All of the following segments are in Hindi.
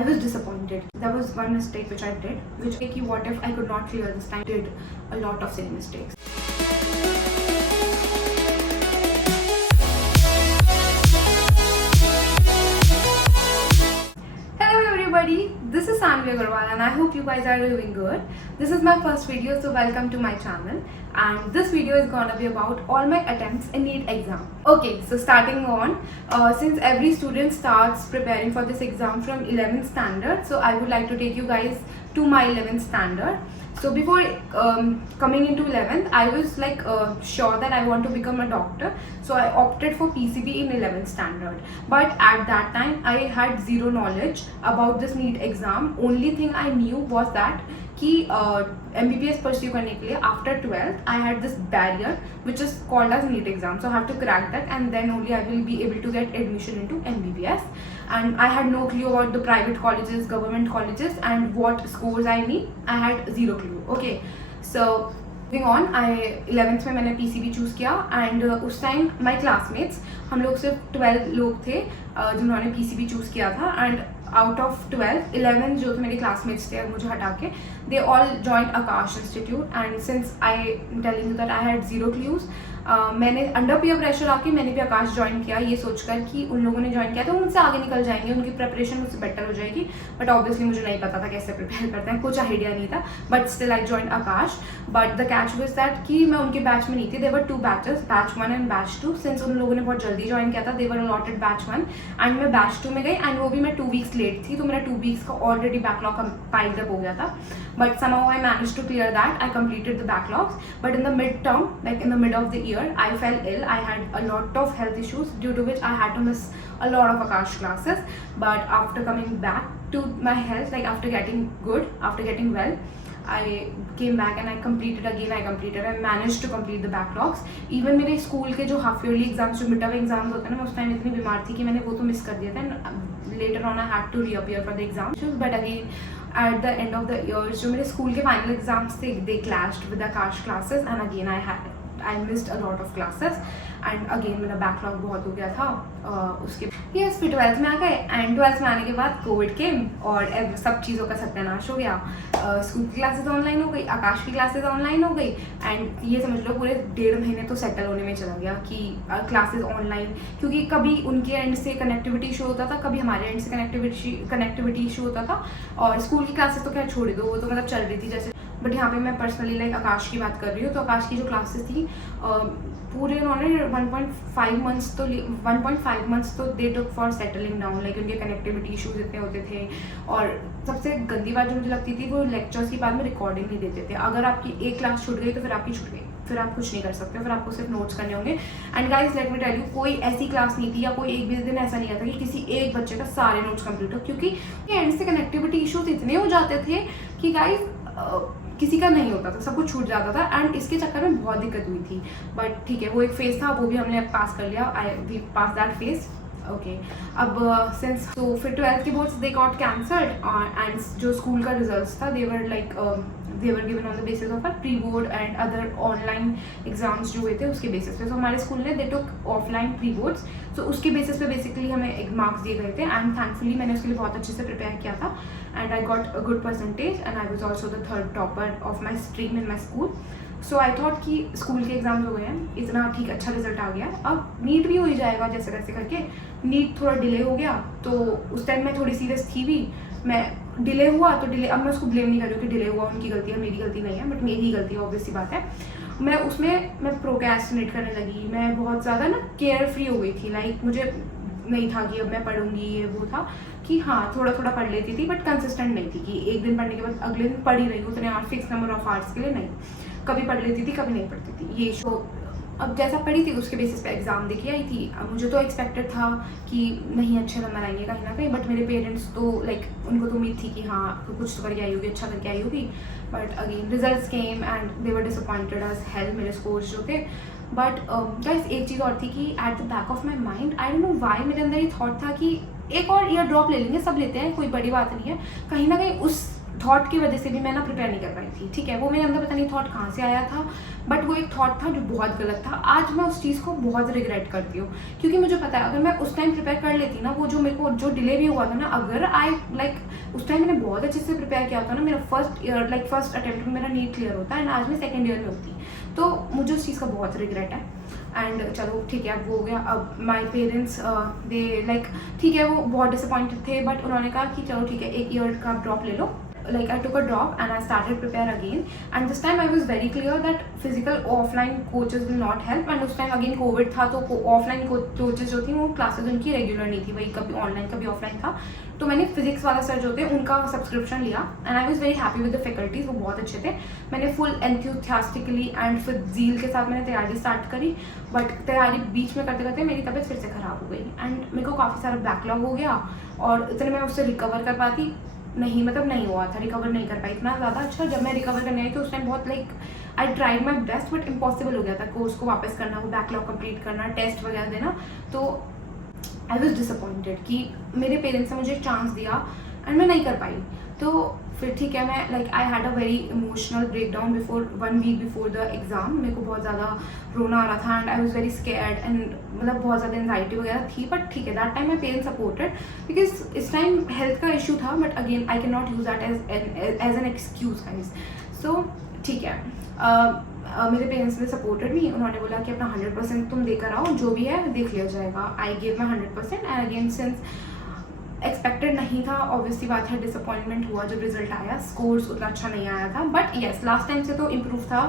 I was disappointed. There was one mistake which I did, which like, what if I could not clear this time? I did a lot of silly mistakes. Hello everybody, this is Sanvi Agarwal and I hope you guys are doing good. This is my first video, so welcome to my channel. And this video is gonna be about all my attempts in NEET exam. Okay, so starting on, since every student starts preparing for this exam from 11th standard, so I would like to take you guys to my 11th standard. So before coming into 11th, I was like sure that I want to become a doctor. So I opted for PCB in 11th standard. But at that time, I had zero knowledge about this NEET exam. Only thing I knew was that कि MBBS pursue करने के लिए after 12th I had this barrier which is called as NEET exam. So I have to crack that and then only I will be able to get admission into MBBS. And I had no clue about the private colleges, government colleges and what scores I need. I had zero clue. Okay, so moving on, I 11th में मैंने PCB चूज़ किया and उस टाइम my classmates हम लोग सिर्फ 12 लोग थे जिन्होंने PCB चूज़ किया था and out of 12, 11 जो थे मेरे classmates थे मुझे हटा के they all joined Akash Institute and since I am telling you that I had zero clues मैंने अंडर पीयर प्रेशर आके मैंने भी आकाश ज्वाइन किया ये सोचकर कि उन लोगों ने ज्वाइन किया तो उनसे आगे निकल जाएंगे, उनकी प्रिपरेशन मुझसे बेटर हो जाएगी. बट ऑब्वियसली मुझे नहीं पता था कैसे प्रिपेयर करते हैं, कुछ आइडिया नहीं था. But still I join Aakash. But the catch was that कि मैं उनके बैच में नहीं थी. There were two batches, batch 1 and batch 2. Since उन लोगों ने बहुत जल्दी ज्वाइन किया था, देवर अलॉटेड बैच 1 एंड मैं बैच 2 में गई एंड वो भी मैं 2 वीक्स लेट थी. तो मेरा 2 वीक्स का ऑलरेडी बैकलॉग पाइल्ड अप हो गया था. But somehow I managed to clear that. I completed the backlogs. But in the mid-term, like in the mid of the year, I fell ill. I had a lot of health issues due to which I had to miss a lot of Akash classes. But after coming back to my health, like after getting good, after getting well, I came back and I completed again. I managed to complete the backlogs. Even मेरे स्कूल के जो हाफ ईयरली एग्जाम्स जो मिड टर्म एग्जाम्स होते हैं ना, मैं उस टाइम इतनी बीमार थी कि मैंने वो तो मिस कर दिया था. Later on I had to reappear for the exams. But again, at the end of the year, जो मेरे स्कूल के फाइनल एग्जाम्स थे, they clashed with the Akash classes and again I missed a lot of classes and again मेरा बैकलॉग बहुत हो गया था. उसके यस फिर 12th में आ गए एंड 12th में आने के बाद कोविड केम और सब चीज़ों का सत्यानाश हो गया. स्कूल की क्लासेस ऑनलाइन हो गई, आकाश की क्लासेस ऑनलाइन हो गई एंड ये समझ लो पूरे 1.5 महीने तो सेटल होने में चला गया कि क्लासेस ऑनलाइन, क्योंकि कभी उनके एंड से कनेक्टिविटी इशू होता था, कभी हमारे एंड से कनेक्टिविटी इशू होता था. और स्कूल की क्लासेस तो क्या छोड़ दो, वो तो मतलब चल रही थी जैसे. बट यहाँ पे मैं पर्सनली लाइक आकाश की बात कर रही हूँ. तो आकाश की जो क्लासेस थी पूरे उन्होंने 1.5 मंथ्स तो they took for settling down. Like उनके कनेक्टिविटी इशूज इतने होते थे. और सबसे गंदी बात जो मुझे लगती थी वो लेक्चर्स की बाद में रिकॉर्डिंग नहीं देते थे. अगर आपकी एक क्लास छूट गई तो फिर आपकी छूट गई, फिर आप कुछ नहीं कर सकते, फिर आपको सिर्फ नोट्स करने होंगे. And guys let me tell you, कोई ऐसी क्लास नहीं थी या कोई एक भी दिन ऐसा नहीं आता कि किसी एक बच्चे का सारे नोट्स कंप्लीट हो, क्योंकि एंड से कनेक्टिविटी इशूज इतने हो जाते थे कि गाइज किसी का नहीं होता था, सब कुछ छूट जाता था एंड इसके चक्कर में बहुत दिक्कत हुई थी. बट ठीक है, वो एक फेज था, वो भी हमने पास कर लिया. We pass that phase. Okay, अब सिंस तो फिर 12th के boards they got cancelled and जो स्कूल का रिजल्ट्स था they were given on the basis of pre board and other online exams जो हुए थे उसके बेसिस पे. तो हमारे स्कूल ने दे टुक ऑफलाइन प्री बोर्ड्स, तो उसके बेसिस पे बेसिकली हमें एक मार्क्स दिए गए थे एंड थैंकफुली मैंने उसके लिए बहुत अच्छे से प्रिपेयर किया था and I got a good percentage and I was also the 3rd topper of my stream in my school. So I thought कि स्कूल के एग्जाम्स हो गए हैं, इतना ठीक अच्छा रिजल्ट आ गया, अब नीट भी हो ही जाएगा जैसे तैसे करके. नीट थोड़ा डिले हो गया तो उस टाइम मैं थोड़ी सीरियस थी भी. मैं डिले हुआ तो डिले, अब मैं उसको ब्लेम नहीं कर रही हूँ कि डिले हुआ उनकी गलती है, मेरी गलती नहीं है, बट मेरी ही गलती है, ऑब्वियस सी बात है. मैं प्रोक्रेस्टिनेट करने लगी, मैं बहुत ज़्यादा ना केयर फ्री हो गई थी. लाइक मुझे नहीं था कि अब मैं पढ़ूंगी, ये वो था कि हाँ थोड़ा थोड़ा पढ़ लेती थी बट कंसिस्टेंट नहीं थी कि एक दिन पढ़ने के बाद अगले दिन पढ़ ही रही हूँ उतने फिक्स नंबर ऑफ आवर्स के लिए. नहीं, कभी पढ़ लेती थी कभी नहीं पढ़ती थी. ये शो अब जैसा पढ़ी थी उसके बेसिस पे एग्ज़ाम देखी आई थी. अब मुझे तो एक्सपेक्टेड था कि नहीं अच्छे नंबर आएंगे कहीं ना कहीं, बट मेरे पेरेंट्स तो लाइक उनको तो उम्मीद थी कि हाँ कुछ तो करके आई होगी, अच्छा करके आई होगी. But again results came and they were disappointed as hell मेरे स्कोर्स जो थे. बट गाइस एक चीज़ और थी कि at the back of my mind I don't know why मेरे अंदर ये थॉट था कि एक और ईयर ड्रॉप ले लेंगे, सब लेते हैं, कोई बड़ी बात नहीं है. कहीं ना कहीं उस थॉट की वजह से भी मैं ना प्रिपेयर नहीं कर पाई थी, ठीक है। वो मेरे अंदर पता नहीं थॉट कहाँ से आया था, बट वो एक थॉट था जो बहुत गलत था। आज मैं उस चीज़ को बहुत रिग्रेट करती हूँ, क्योंकि मुझे पता है अगर मैं उस टाइम प्रिपेयर कर लेती ना, वो जो मेरे को जो डिले भी हुआ था ना, अगर आई उस टाइम मैंने बहुत अच्छे से प्रिपेयर किया था ना, मेरा फर्स्ट अटेम्प्ट में मेरा नीट क्लियर होता एंड आज मैं सेकेंड ईयर में होती, तो मुझे उस चीज़ का बहुत रिग्रेट है। एंड चलो ठीक है, अब वो हो गया। अब माई पेरेंट्स दे ठीक है, वो बहुत डिसअपॉइंटेड थे, बट उन्होंने कहा कि चलो ठीक है, एक ईयर का ड्रॉप ले लो। I took a drop and I started prepare again, and this time I was very clear that physical offline coaches will not help, and उस time again COVID था, तो offline coaches जो थी वो classes उनकी regular नहीं थी, वही कभी online कभी offline था। तो मैंने फिजिक्स वाला सर जो थे उनका सब्सक्रिप्शन लिया and I was very happy with the faculties, वो बहुत अच्छे थे। मैंने फुल एंथुसियास्टिकली एंड फिर जील के साथ मैंने तैयारी स्टार्ट करी, बट तैयारी बीच में करते करते मेरी तबीयत फिर से ख़राब हो गई एंड मेरे को काफ़ी सारा बैकलॉग हो गया और इतने मैं उससे रिकवर कर पाती नहीं, मतलब नहीं हुआ था, रिकवर नहीं कर पाई इतना ज़्यादा अच्छा। जब मैं रिकवर करने आई तो उस टाइम बहुत I tried my best, but impossible हो गया था कोर्स को वापस करना, वो बैकलॉग कंप्लीट करना, टेस्ट वगैरह देना। तो आई वॉज डिसअपॉइंटेड कि मेरे पेरेंट्स ने मुझे एक चांस दिया एंड मैं नहीं कर पाई। तो फिर ठीक है, मैं I had a very emotional break down before 1 week before the exam. मेरे को बहुत ज़्यादा रोना आ रहा था and I was very scared and मतलब बहुत ज़्यादा एंजाइटी वगैरह थी, बट ठीक है, that time my parents supported because इस टाइम हेल्थ का इशू था, but again I can not use that as an excuse guys. So ठीक है, मेरे पेरेंट्स ने सपोर्टेड मी, उन्होंने बोला कि अपना 100% तुम देकर आओ, जो भी है देख लिया जाएगा। I gave my 100% and again since expected नहीं था, ऑब्वियसली बात है, डिसअपॉइंटमेंट हुआ जब रिजल्ट आया, स्कोर्स उतना अच्छा नहीं आया था, बट येस लास्ट टाइम से तो इम्प्रूव था।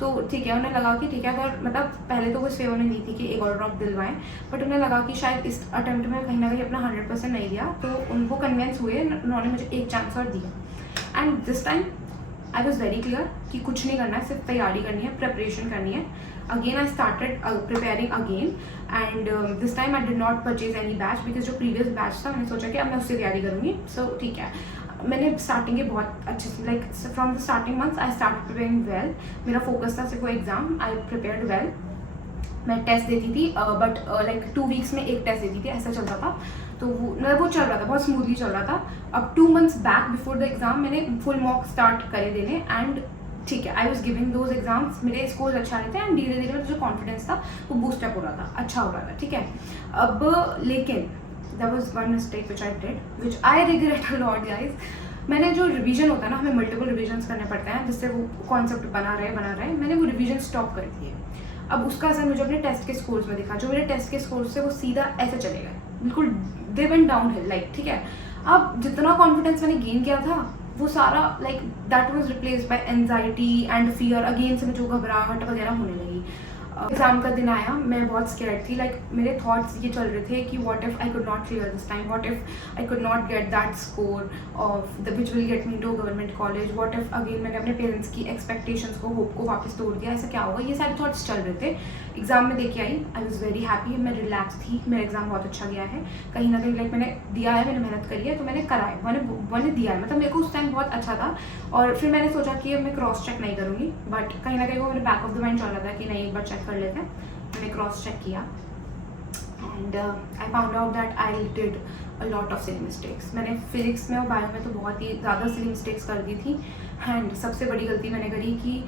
तो ठीक है, उन्हें लगा कि ठीक है, अगर मतलब पहले तो कुछ फेवर में नहीं थी कि एक और ड्रॉप दिलवाएं, बट उन्हें लगा कि शायद इस अटेम्प्ट में कहीं ना कहीं अपना 100% नहीं दिया, तो उनको कन्विंस हुए, उन्होंने मुझे एक चांस और दिया। And this time I was very clear कि कुछ नहीं करना है, सिर्फ तैयारी करनी है, प्रिपरेशन करनी है। Again I started preparing again and this time I did not purchase any batch because जो प्रीवियस बैच था मैंने सोचा कि अब मैं उससे तैयारी करूँगी। सो ठीक है, मैंने स्टार्टिंग के बहुत अच्छे से from the starting months I start preparing well. मेरा फोकस था सिर्फ वो एग्जाम, आई प्रिपेयर्ड वेल। मैं टेस्ट देती थी बट 2 वीक्स में एक टेस्ट देती थी, ऐसा चल रहा था। तो वो चल रहा था, बहुत स्मूथली चल रहा था। अब 2 months back before the exam मैंने फुल मॉक स्टार्ट करे देने एंड ठीक है, I was giving those exams, मेरे स्कोर्स अच्छा रहे थे एंड धीरे धीरे जो कॉन्फिडेंस था वो बूस्टअप हो रहा था, अच्छा हो रहा था, ठीक है। अब लेकिन there was one mistake which I did which I regret a lot guys. मैंने जो रिवीजन होता है ना, हमें मल्टीपल रिवीजन्स करने पड़ते हैं जिससे वो कॉन्सेप्ट बना रहे, मैंने वो रिवीजन स्टॉप कर दिए। अब उसका असर मुझे अपने टेस्ट के स्कोर्स में दिखा। जो मेरे टेस्ट के स्कोर्स थे वो सीधा ऐसे चले गए, बिल्कुल दे वेंट डाउन हिल, ठीक है। अब जितना कॉन्फिडेंस मैंने गेन किया था वो सारा that was replaced by anxiety and fear. Again से मुझे घबराहट वगैरह होने लगी। एग्जाम का दिन आया, मैं बहुत स्कैर्ड थी, मेरे थॉट्स ये चल रहे थे कि what if I could not clear this time, what if I could not get that score of the which will get me to government college, what if again मैंने अपने पेरेंट्स की एक्सपेक्टेशंस को, होप को वापस तोड़ दिया, ऐसा क्या होगा, ये सारे थॉट्स चल रहे थे। एग्जाम में देखे आई, आई वॉज वेरी हैप्पी, मैं रिलैक्स थी, मेरा एग्जाम बहुत अच्छा गया है, कहीं ना कहीं मैंने दिया है, मैंने मेहनत करी है, तो मैंने करा है, मैंने दिया है, मतलब मेरे को उस टाइम बहुत अच्छा था। और फिर मैंने सोचा कि अब मैं क्रॉस चेक नहीं करूँगी, बट कहीं ना कहीं वो मेरे बैक ऑफ द माइंड चल रहा था कि नहीं, एक बार चेक कर लेते हैं। मैंने क्रॉस चेक किया and I found out that I did a lot of silly mistakes. मैंने फिजिक्स में और बायो में तो बहुत ही ज़्यादा सिली मिस्टेक्स कर दी थी। एंड सबसे बड़ी गलती मैंने करी कि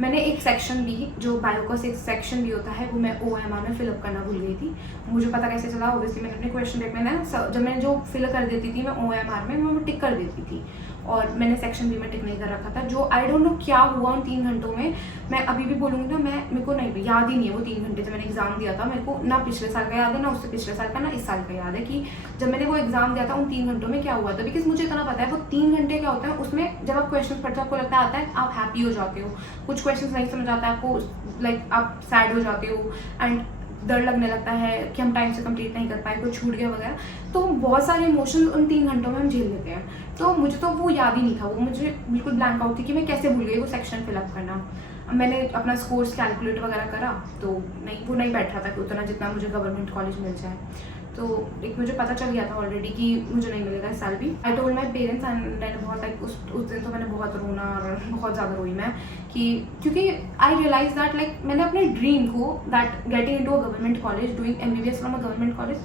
मैंने एक सेक्शन भी, जो बायो का एक सेक्शन भी होता है, वो मैं OMR में फिलअप करना भूल गई थी। मुझे पता कैसे चला, ऑब्वियसली मैंने अपने क्वेश्चन देख में जब मैं जो फिल कर देती थी मैं OMR में, मैं वो टिक कर देती थी और मैंने सेक्शन भी में टिक नहीं कर रखा था। जो आई डोंट नो क्या हुआ उन 3 घंटों में, मैं अभी भी बोलूँगी ना, मेरे को नहीं याद ही नहीं है वो 3 घंटे जब मैंने एग्जाम दिया था। मेरे को ना पिछले साल का याद है, ना उससे पिछले साल का, ना इस साल का याद है कि जब मैंने वो एग्जाम दिया था उन 3 घंटों में क्या हुआ था। बिकॉज मुझे इतना पता है वो 3 घंटे क्या होता है, उसमें जब आप क्वेश्चन पढ़ते हो आपको लगता आता है आप हैप्पी हो जाते हो, कुछ क्वेश्चन नहीं समझ आता है आपको, आप सैड हो जाते हो एंड डर लगने लगता है कि हम टाइम से कंप्लीट नहीं कर पाए, कुछ छूट गया वगैरह। तो बहुत सारे इमोशन उन 3 घंटों में हम झेल लेते हैं। तो मुझे तो वो याद ही नहीं था, वो मुझे बिल्कुल ब्लैंक आउट थी कि मैं कैसे भूल गई वो सेक्शन फिलअप करना। मैंने अपना स्कोर्स कैलकुलेट वगैरह करा तो वो नहीं बैठ रहा था कि उतना जितना मुझे गवर्नमेंट कॉलेज मिल जाए। तो एक मुझे पता चल गया था ऑलरेडी कि मुझे नहीं मिलेगा इस साल भी। I told my parents and मैंने बहुत उस दिन तो मैंने बहुत रोना और बहुत ज़्यादा रोई मैं कि क्योंकि आई रियलाइज दैट मैंने अपने ड्रीम को, that getting into a government college, doing MBBS from a government college,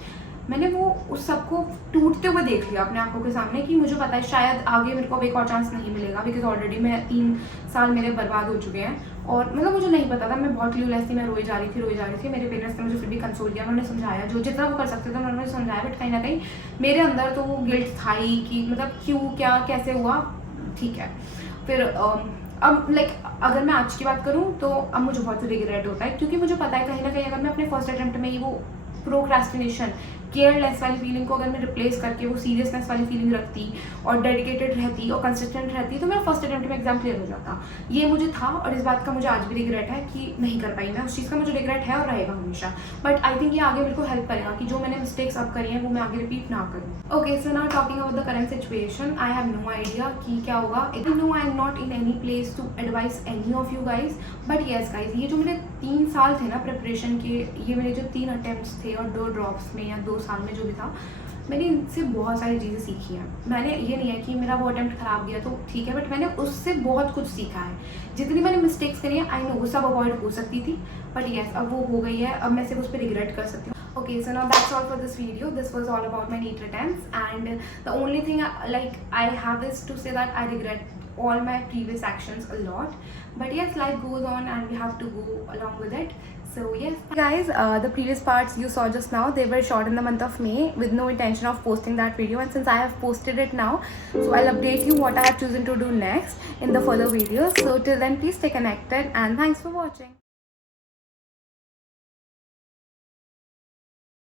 मैंने वो उस सबको टूटते हुए देख लिया अपने आंखों के सामने कि मुझे पता है शायद आगे मेरे को अब एक और चांस नहीं मिलेगा, बिकॉज ऑलरेडी मैं 3 साल मेरे बर्बाद हो चुके हैं। और मतलब मुझे नहीं पता था, मैं बहुत क्लूलेस थी, मैं रोई जा रही थी। मेरे पेरेंट्स ने मुझे फिर भी कंसोल किया, उन्होंने समझाया जो जितना वो कर सकते थे उन्होंने मुझे समझाया, बट कहीं ना कहीं मेरे अंदर तो वो गिल्ट था ही कि मतलब क्यों, क्या, कैसे हुआ, ठीक है। फिर अब लाइक अगर मैं आज की बात करूँ तो अब मुझे बहुत रिग्रेट होता है, क्योंकि मुझे पता है कहीं ना कहीं अगर मैं अपने फर्स्ट अटेम्प्ट में ही वो प्रोक्रेस्टिनेशन, केयरलेस वाली फीलिंग को अगर मैं रिप्लेस करके वो सीरियसनेस वाली फीलिंग रखती और डेडिकेटेड रहती और कंसिस्टेंट रहती तो मेरा फर्स्ट अटेम्प्ट में एग्जाम क्लियर हो जाता। ये मुझे था और इस बात का मुझे आज भी रिग्रेट है कि नहीं कर पाई मैं, उस चीज़ का मुझे रिग्रेट है और रहेगा हमेशा। बट आई थिंक ये आगे मेरे को हेल्प करेगा कि जो मैंने मिस्टेक्स अब करी हैं वो मैं आगे रिपीट ना करूँ। Okay, so now talking about the current situation, I have no idea कि क्या होगा। I know I am not in any place to advice any of you guys, but yes guys, ये जो मेरे 3 साल थे ना प्रिपरेशन के, ये मेरे जो 3 अटेम्प्ट्स थे और 2 ड्रॉप्स में या 2 साल में जो भी था, मैंने इनसे बहुत सारी चीज़ें सीखी हैं। मैंने ये नहीं है कि मेरा वो अटेम्प्ट खराब गया तो ठीक है, बट मैंने उससे बहुत कुछ सीखा है। जितनी मैंने मिस्टेक्स करी है आई नो वो सब अवॉइड हो सकती थी, बट येस अब वो हो गई है, अब मैं सिर्फ उस पर रिग्रेट कर सकती हूँ। Okay, so now that's all for this video. This was all about my NEET attempts, and the only thing I have is to say that I regret all my previous actions a lot. But yes, life goes on and we have to go along with it. So yes, guys, the previous parts you saw just now, they were shot in the month of May with no intention of posting that video, and since I have posted it now, so I'll update you what I have chosen to do next in the further videos. So till then, please stay connected and thanks for watching.